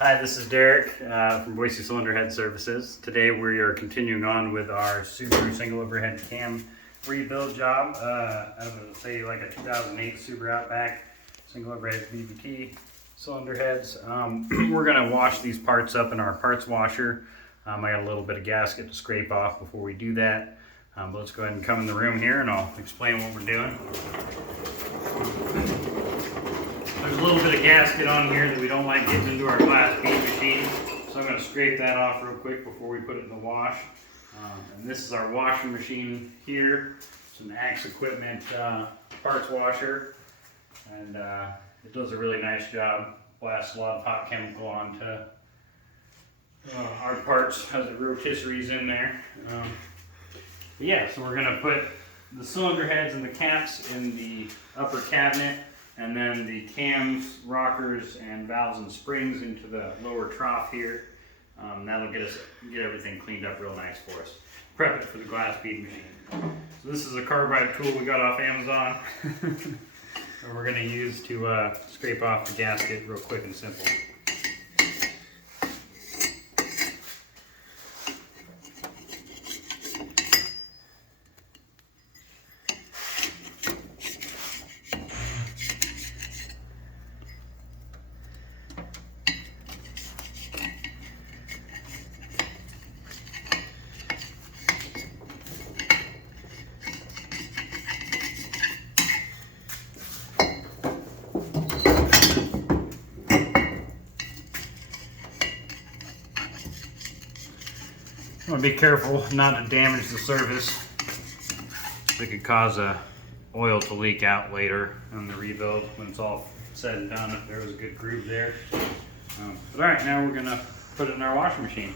Hi, this is Derek from Boise Cylinder Head Services. Today we are continuing on with our Subaru single overhead cam rebuild job out of say like a 2008 Subaru Outback single overhead BBT cylinder heads. We're going to wash these parts up in our parts washer. I got a little bit of gasket to scrape off before we do that. But let's go ahead and come in the room here and I'll explain what we're doing. There's a little bit of gasket on here that we don't like getting into our glass bead machine, so I'm going to scrape that off real quick before we put it in the wash. And this is our washing machine here. It's an Axe Equipment parts washer, and it does a really nice job. Blasts a lot of hot chemical onto our parts, has the rotisseries in there. Yeah, so we're going to put the cylinder heads and the caps in the upper cabinet, and then the cams, rockers, and valves and springs into the lower trough here. That'll get everything cleaned up real nice for us. Prep it for the glass bead machine. So this is a carbide tool we got off Amazon. And we're going to use to scrape off the gasket real quick and simple. I want to be careful not to damage the surface. It could cause oil to leak out later on the rebuild when it's all said and done, if there was a good groove there. But alright, now we're going to put it in our washing machine.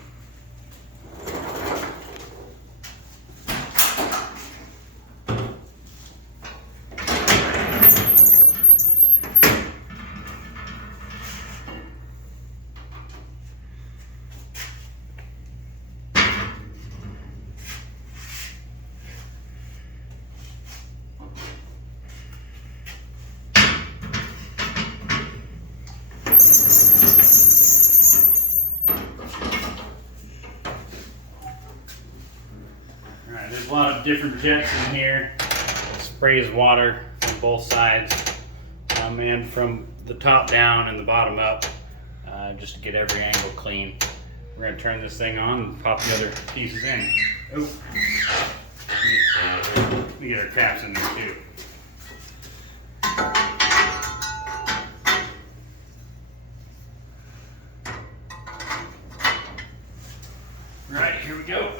Alright, there's a lot of different jets in here. It sprays water on both sides, and from the top down and the bottom up, just to get every angle clean. We're going to turn this thing on and pop the other pieces in. Oh, let me get our caps in there too. Alright, here we go.